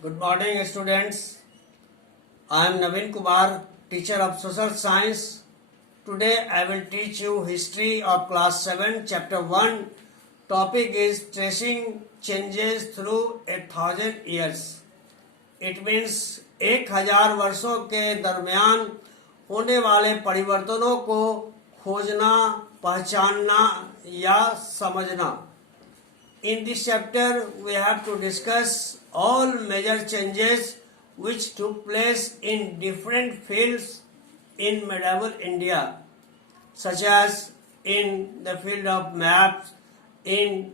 Good morning, students. I am Naveen Kumar, teacher of social science. Today I will teach you history of class 7, chapter 1. Topic is tracing changes through 1,000 years. It means 1,000 वर्षों के दरमियान होने वाले परिवर्तनों को खोजना, पहचानना या समझना. In this chapter, we have to discuss all major changes which took place in different fields in medieval India, such as in the field of maps, in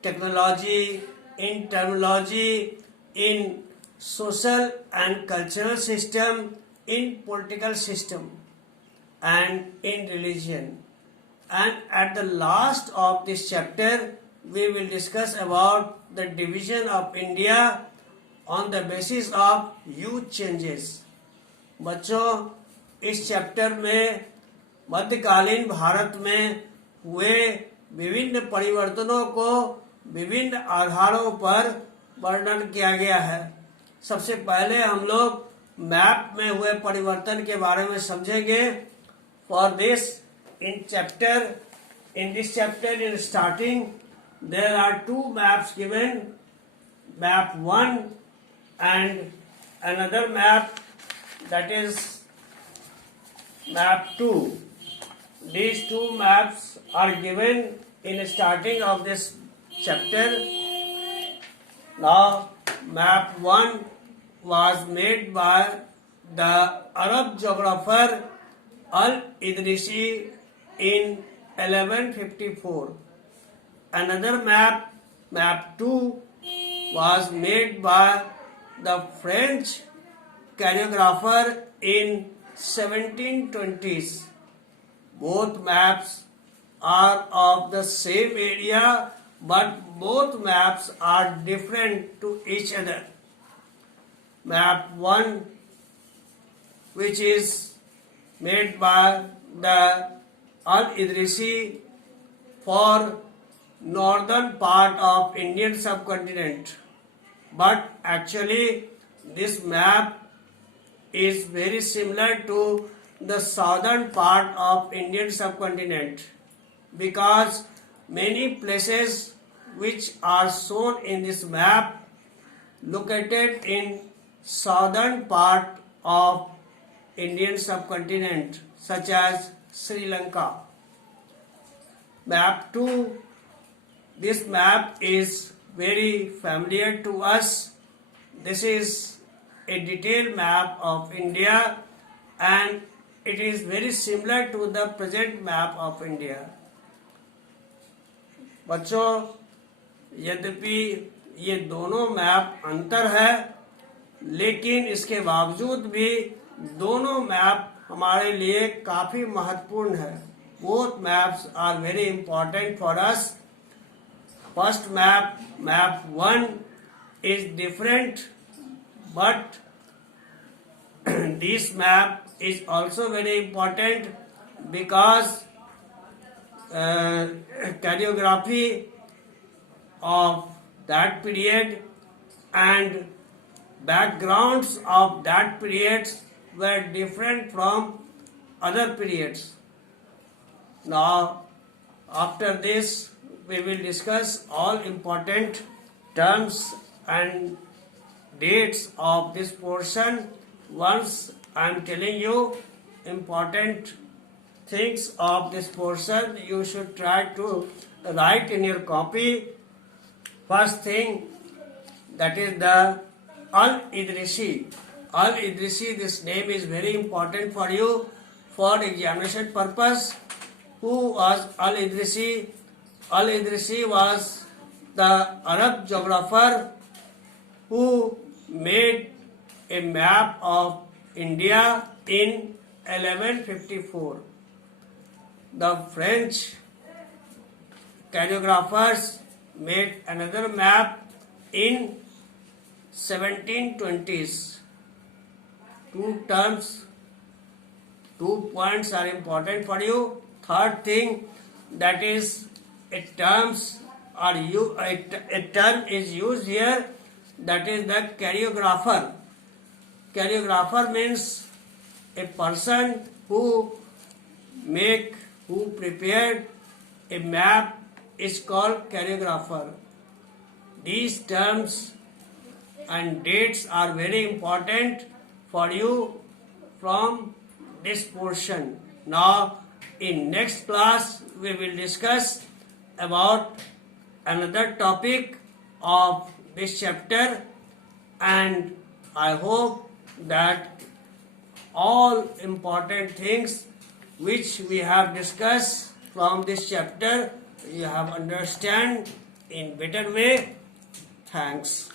technology, in terminology, in social and cultural system, in political system, and in religion. And at the last of this chapter, we will discuss about the division of India on the basis of huge changes. बच्चों, इस chapter में मध्यकालीन भारत में हुए विभिन्न परिवर्तनों को विभिन्न आधारों पर वर्णन किया गया है. सबसे पहले हम लोग मैप में हुए परिवर्तन के बारे में समझेंगे. For this in this chapter in starting there are two maps given, map 1 and another map, that is map 2. These two maps are given in starting of this chapter. Now map 1 was made by the Arab geographer Al-Idrisi in 1154. Another map, map 2, was made by the French cartographer in 1720s. Both maps are of the same area, but both maps are different to each other. Map 1, which is made by the Al-Idrisi for northern part of Indian subcontinent, but actually this map is very similar to the southern part of Indian subcontinent, because many places which are shown in this map located in southern part of Indian subcontinent, such as Sri Lanka. Map 2, this map is very familiar to us. This is a detailed map of India and it is very similar to the present map of India. बच्चों, यद्यपि ये दोनों map अंतर है, लेकिन इसके बावजूद भी दोनों मैप हमारे लिए काफी महत्वपूर्ण है. Both maps are very important for us. First map, map 1, is different, but this map is also very important because cartography of that period and backgrounds of that periods were different from other periods. Now, after this, we will discuss all important terms and dates of this portion. Once I am telling you important things of this portion, you should try to write in your copy. First thing, that is the Al-Idrisi. Al-Idrisi, this name is very important for you for examination purpose. Who was Al-Idrisi? Al-Idrisi was the Arab geographer who made a map of India in 1154. The French cartographers made another map in 1720s. Two terms, 2 points are important for you. Third thing, that is a term is used here that is the choreographer. Choreographer means a person who prepared a map is called choreographer. These terms and dates are very important for you from this portion. Now in next class we will discuss about another topic of this chapter, and I hope that all important things which we have discussed from this chapter you have understand in better way. Thanks.